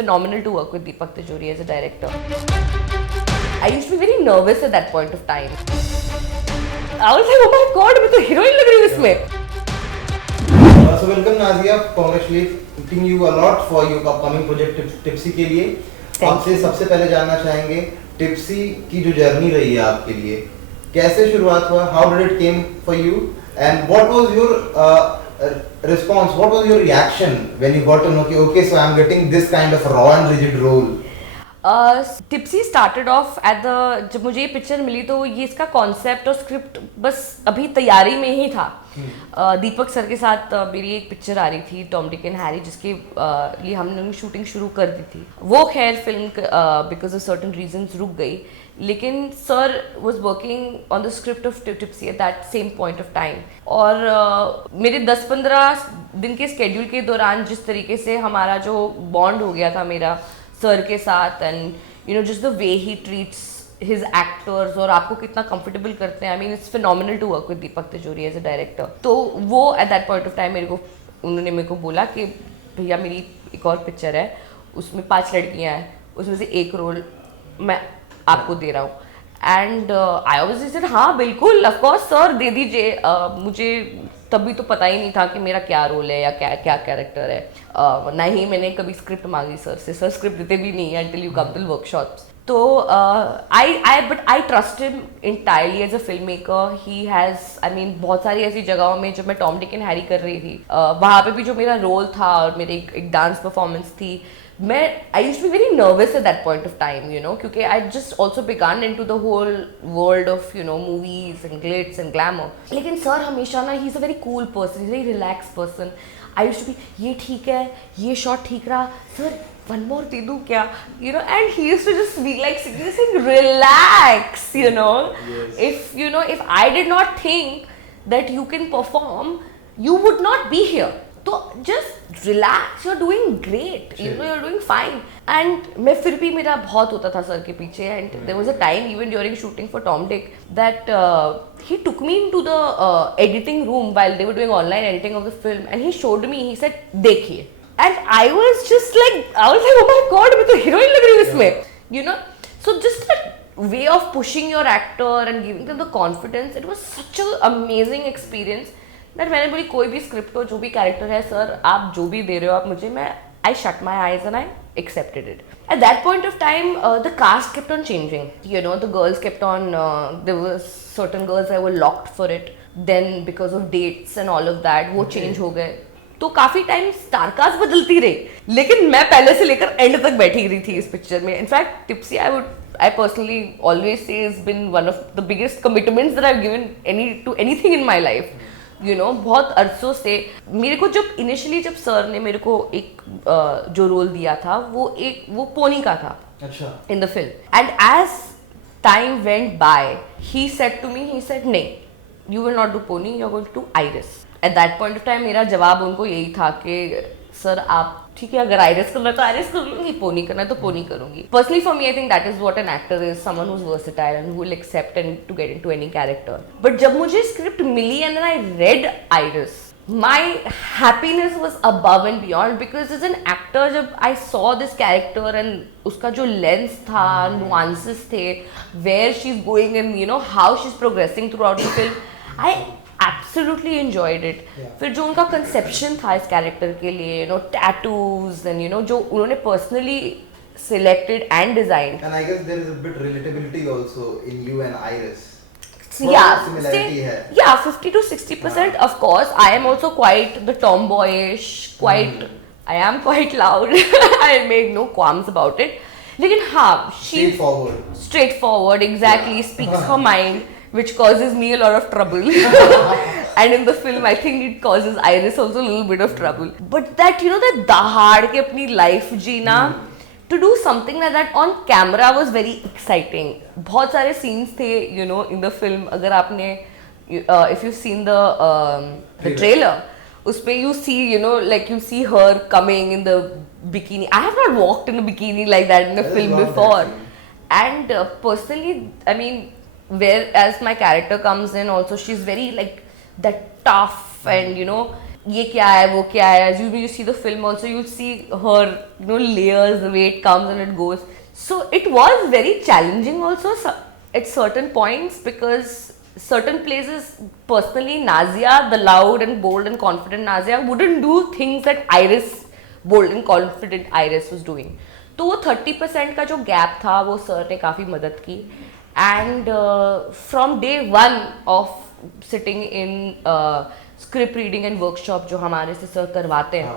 phenomenal to work with Deepak Tijori as a director. I used to be very nervous at that point of time. I was like, oh my god, मैं तो heroine लग रही हूँ इसमें. So welcome Nazia, congratulating you a lot for your upcoming project Tipsy के लिए. आपसे सबसे पहले जानना चाहेंगे टिप्सी की जो जर्नी रही है आपके लिए, कैसे शुरुआत हुआ, how did it came for you and what was your response, what was your reaction when you got to know okay so I am getting this kind of raw and rigid role. Tipsy started off at the, जब मुझे ये picture मिली तो ये इसका concept और script बस अभी तैयारी में ही था. दीपक सर के साथ मेरी एक पिक्चर आ रही थी टॉम डिक एंड हैरी, जिसके लिए हमने शूटिंग शुरू कर दी थी. वो खैर film because of certain reasons रुक गई, लेकिन sir was working on the script of tipsy at that same point of time. और मेरे 10-15 दिन के स्केड्यूल के दौरान जिस तरीके से हमारा जो बॉन्ड हो गया था मेरा सर के साथ, and you know just the way he treats his actors और आपको कितना कंफर्टेबल करते हैं. I mean it's phenomenal to work with Deepak Tijori as a director. तो वो at that point of time उन्होंने मेरे को बोला कि भैया मेरी एक और पिक्चर है, उसमें 5 लड़कियां हैं, उसमें से एक रोल मैं आपको दे रहा हूँ. एंड आई ऑब्वियसली सेड हाँ बिल्कुल ऑफ कोर्स सर दे दीजिए. मुझे तभी तो पता ही नहीं था कि मेरा क्या रोल है या क्या कैरेक्टर है. ना ही मैंने कभी स्क्रिप्ट मांगी सर से. सर स्क्रिप्ट देते भी नहीं है until you come to workshops. तो I trust him entirely as a filmmaker. He has, I mean, बहुत सारी ऐसी जगहों में जब मैं टॉम डिक एंड हैरी कर रही थी, वहाँ पे भी जो मेरा रोल था और मेरी एक डांस परफॉर्मेंस थी, I used to be very nervous at that point of time, you know, क्योंकि I just also began into the whole world of, you know, movies and glitz and glamour. लेकिन sir हमेशा ना, he's a very cool person, he's a very relaxed person. I used to be, ये ठीक है, ये shot ठीक रहा, sir one more दे दूँ क्या, you know, and he used to just be like saying relax, you know. Yes. If I did not think that you can perform, you would not be here. तो just relax, you're doing great, you know, you're doing fine. And मैं फिर भी मेरा बहुत होता था sir के पीछे. And there was a time even during shooting for Tom Dick that he took me into the editing room while they were doing online editing of the film, and he showed me, he said देखिए. And I was like oh my god, मैं तो heroine लग रही हूँ इसमें, you know. So just that way of pushing your actor and giving them the confidence, it was such an amazing experience. मैंने बोली कोई भी स्क्रिप्ट हो, जो भी कैरेक्टर है सर, आप जो भी दे रहे हो आप मुझे, मैं I shut my eyes and I accepted it. At that point of time, the cast kept on changing. You know, the girls kept on, there were certain girls that were locked for it. Then because of dates and all of that, वो change हो गए. तो काफी time star cast बदलती रही, लेकिन मैं पहले से लेकर एंड तक बैठी रही थी इस पिक्चर में. In fact tipsy I personally always say has been one of the biggest commitments that I've given to anything in my life. You know, बहुत अरसों से मेरे को जब सर ने मेरे को एक जो रोल दिया था वो पोनी का था. अच्छा. In the film. And as time went by, he said to me, he said नहीं, you will not do pony, you are going to do Iris. At that point of time मेरा जवाब उनको यही था कि सर आप ठीक है, अगर आइरिस करना है तो आइरिस कर लूंगी, पोनी करना है तो पोनी करूंगी. Personally for me I think that is what an actor is, someone who is versatile and who will accept and to get into any character. But जब मुझे स्क्रिप्ट मिली and I read Iris, my happiness was above and beyond, because as an actor जब I saw this character and उसका जो lens था, nuances थे, where she's going and you know how she's progressing throughout the film, I absolutely enjoyed it. फिर जो उनका conception था इस character के लिए, you know, tattoos and you know जो उन्होंने personally selected and designed. And I guess there is a bit relatability also in you and Iris. Yeah, 50 to 60%. Of course, I am also quite the tomboyish, I am quite loud. I make no qualms about it. लेकिन हाँ, she straightforward, exactly, speaks her mind, which causes me a lot of trouble. And in the film, I think it causes Iris also a little bit of trouble. But that, you know, that दहाड़ के अपनी life Jeena, to do something like that on camera was very exciting. बहुत सारे scenes थे, you know, in the film. अगर आपने, if you've seen the trailer, उसपे you see, you know, like you see her coming in the bikini. I have not walked in a bikini like that in a film before. And personally, I mean, whereas my character comes in also, she's very like that tough and you know, ये क्या है वो क्या है. As you see the film also, you'll see her, layers, the way it comes and it goes. So it was very challenging also at certain points, because certain places, personally Nazia, the loud and bold and confident Nazia, wouldn't do things that Iris, bold and confident Iris was doing. तो वो 30% का जो gap था वो sir ने काफ़ी मदद की. And from day one of sitting in script reading and workshop जो हमारे से सर करवाते हैं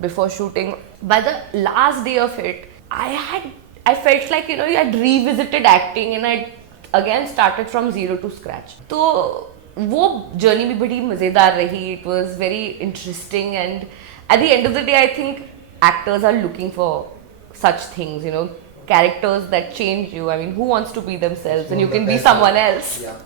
before shooting, by the last day of it I felt like, you had revisited acting and I again started from zero to scratch. तो वो journey भी बड़ी मज़ेदार रही. It was very interesting, and at the end of the day, I think actors are looking for such things, characters that change you. I mean, who wants to be themselves and you can be someone else? Yeah.